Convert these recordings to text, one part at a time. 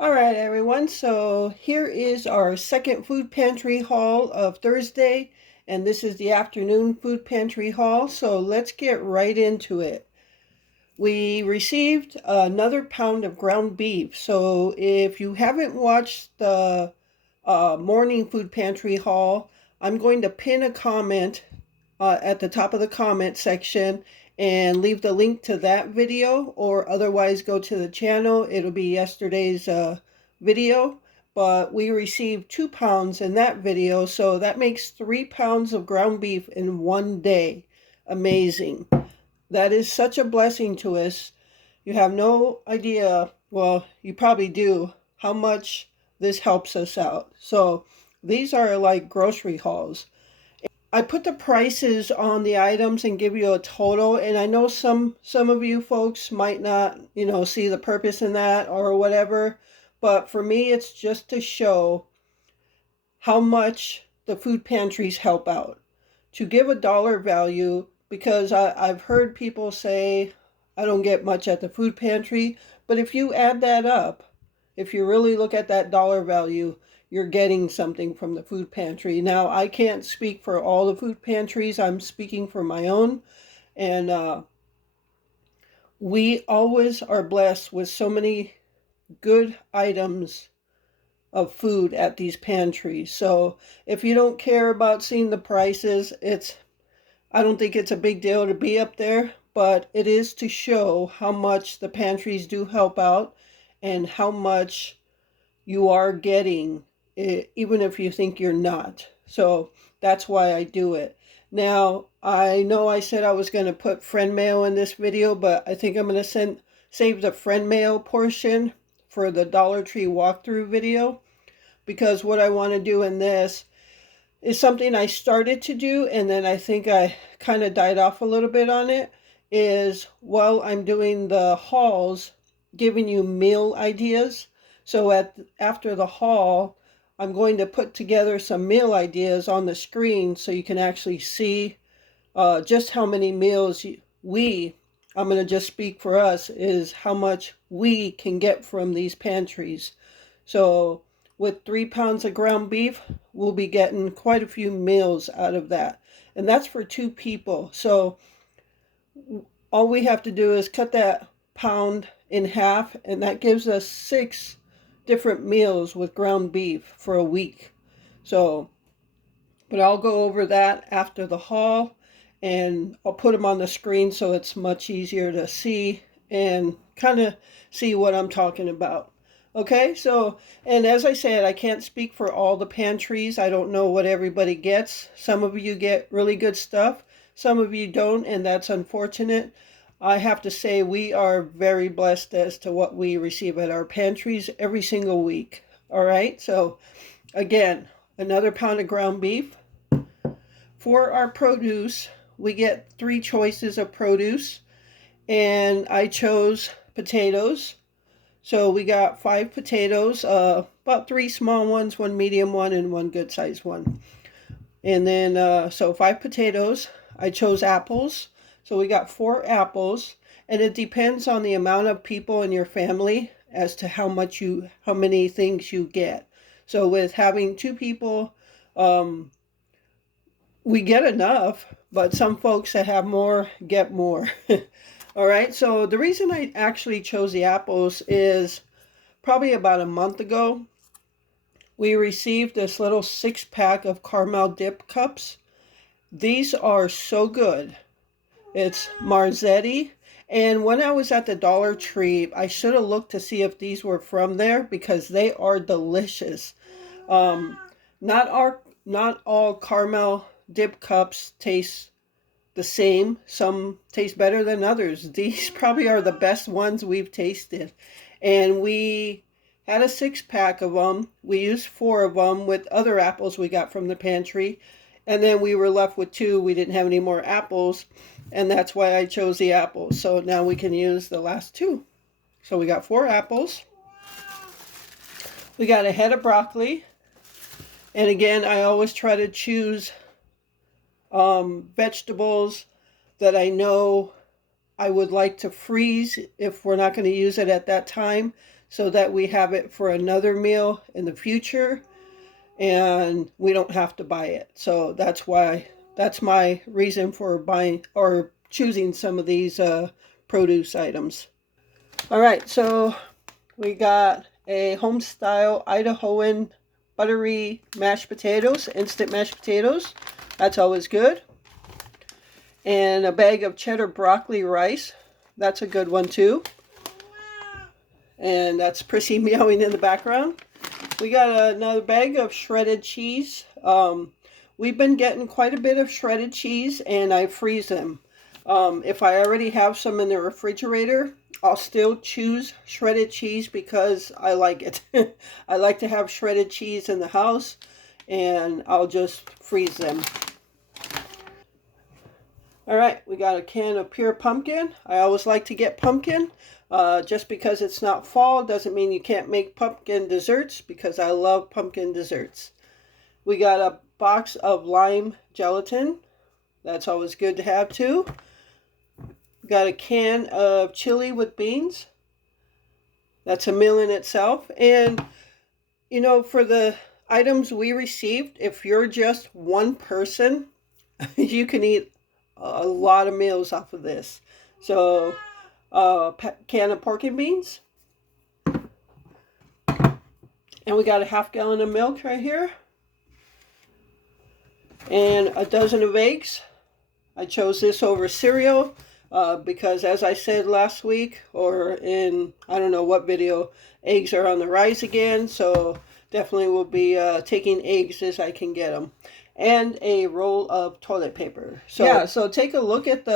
All right, everyone. So here is our second food pantry haul of Thursday, and this is the afternoon food pantry haul. So let's get right into it. We received another pound of ground beef. So if you haven't watched the morning food pantry haul, I'm going to pin a comment at the top of the comment section and leave the link to that video, or otherwise go to the channel. It'll be yesterday's video, but we received 2 pounds in that video, so that makes 3 pounds of ground beef in one day. Amazing. That is such a blessing to us. You have no idea, well, you probably do, how much this helps us out. So these are like grocery hauls. I put the prices on the items and give you a total, and I know some of you folks might not, see the purpose in that or whatever, but for me it's just to show how much the food pantries help out. To give a dollar value, because I've heard people say I don't get much at the food pantry, but if you add that up, if you really look at that dollar value, you're getting something from the food pantry. Now, I can't speak for all the food pantries, I'm speaking for my own, and we always are blessed with so many good items of food at these pantries. So if you don't care about seeing the prices, I don't think it's a big deal to be up there, but it is to show how much the pantries do help out and how much you are getting, even if you think you're not. So that's why I do it. Now, I know I said I was going to put friend mail in this video, but I think I'm going to save the friend mail portion for the Dollar Tree walkthrough video, because what I want to do in this is something I started to do, and then I think I kind of died off a little bit on it, is while I'm doing the hauls, giving you meal ideas. So after the haul, I'm going to put together some meal ideas on the screen so you can actually see just how many meals I'm going to just speak for us, is how much we can get from these pantries. So with 3 pounds of ground beef, we'll be getting quite a few meals out of that. And that's for 2 people. So all we have to do is cut that pound in half, and that gives us 6 different meals with ground beef for a week. So, but I'll go over that after the haul, and I'll put them on the screen so it's much easier to see and kind of see what I'm talking about. Okay, so, and as I said, I can't speak for all the pantries. I don't know what everybody gets. Some of you get really good stuff, some of you don't, and that's unfortunate. I have to say we are very blessed as to what we receive at our pantries every single week. All right, so again, another pound of ground beef. For our produce, we get 3 choices of produce, and I chose potatoes. So we got 5 potatoes, about 3 small ones, 1 medium one, and 1 good-sized one. And then, so 5 potatoes. I chose apples. So we got 4 apples. And it depends on the amount of people in your family as to how many things you get. So with having 2 people, we get enough, but some folks that have more get more. All right, so the reason I actually chose the apples is probably about a month ago, we received this little 6-pack of caramel dip cups. These are so good. It's Marzetti. And when I was at the Dollar Tree, I should have looked to see if these were from there, because they are delicious. Um, not all caramel dip cups taste the same. Some taste better than others. These probably are the best ones we've tasted. And we had a 6-pack of them. We used 4 of them with other apples we got from the pantry. And then we were left with 2. We didn't have any more apples. And that's why I chose the apples. So now we can use the last 2. So we got 4 apples. We got a head of broccoli. And again, I always try to choose vegetables that I know I would like to freeze if we're not going to use it at that time so that we have it for another meal in the future and we don't have to buy it. So that's my reason for buying or choosing some of these produce items. All right, so we got a home style Idahoan buttery mashed potatoes, instant mashed potatoes. That's always good. And a bag of cheddar broccoli rice. That's a good one too. And that's Prissy meowing in the background. We got another bag of shredded cheese. We've been getting quite a bit of shredded cheese and I freeze them. If I already have some in the refrigerator, I'll still choose shredded cheese because I like it. I like to have shredded cheese in the house and I'll just freeze them. All right, we got a can of pure pumpkin. I always like to get pumpkin. Just because it's not fall doesn't mean you can't make pumpkin desserts because I love pumpkin desserts. We got a box of lime gelatin. That's always good to have too. We got a can of chili with beans. That's a meal in itself. And, you know, for the items we received, if you're just one person, you can eat a lot of meals off of this. So, can of pork and beans. And we got a half gallon of milk right here. And a dozen of eggs. I chose this over cereal because as I said last week or in I don't know what video, eggs are on the rise again. So definitely will be taking eggs as I can get them. And a roll of toilet paper. So yeah, so take a look at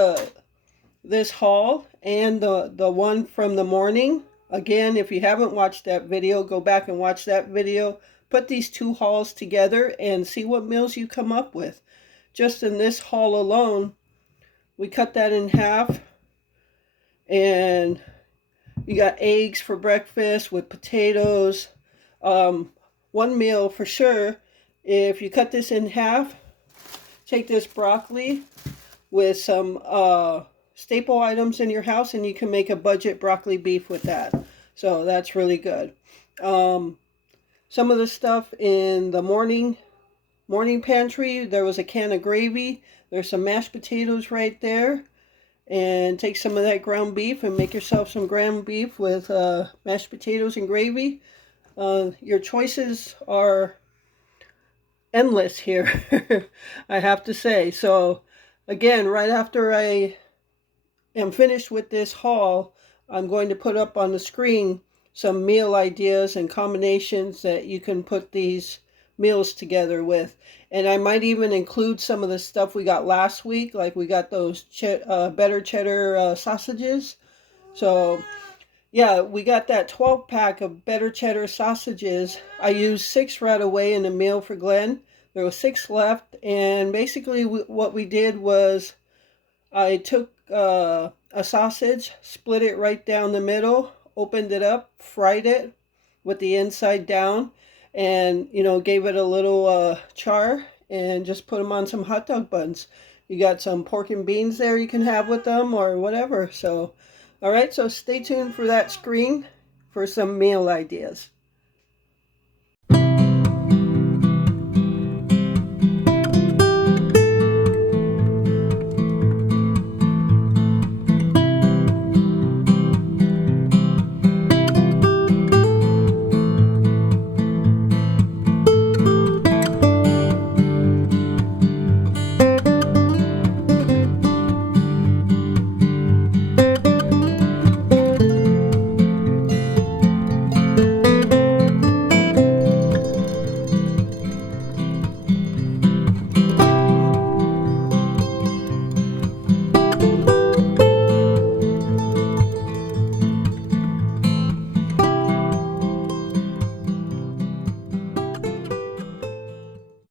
this haul and the one from the morning. Again, if you haven't watched that video, go back and watch that video. Put these two hauls together and see what meals you come up with. Just in this haul alone, we cut that in half. And you got eggs for breakfast with potatoes. One meal for sure. If you cut this in half, take this broccoli with some staple items in your house and you can make a budget broccoli beef with that. So that's really good. Some of the stuff in the morning pantry, there was a can of gravy. There's some mashed potatoes right there. And take some of that ground beef and make yourself some ground beef with mashed potatoes and gravy. Your choices are endless here, I have to say. So again, right after I am finished with this haul, I'm going to put up on the screen some meal ideas and combinations that you can put these meals together with. And I might even include some of the stuff we got last week, like we got those better cheddar sausages. So yeah, we got that 12 pack of better cheddar sausages. I used 6 right away in a meal for Glenn. There were 6 left, and basically what we did was I took a sausage, split it right down the middle, opened it up, fried it with the inside down, and you know, gave it a little char and just put them on some hot dog buns. You got some pork and beans there you can have with them or whatever. So all right, so stay tuned for that screen for some meal ideas.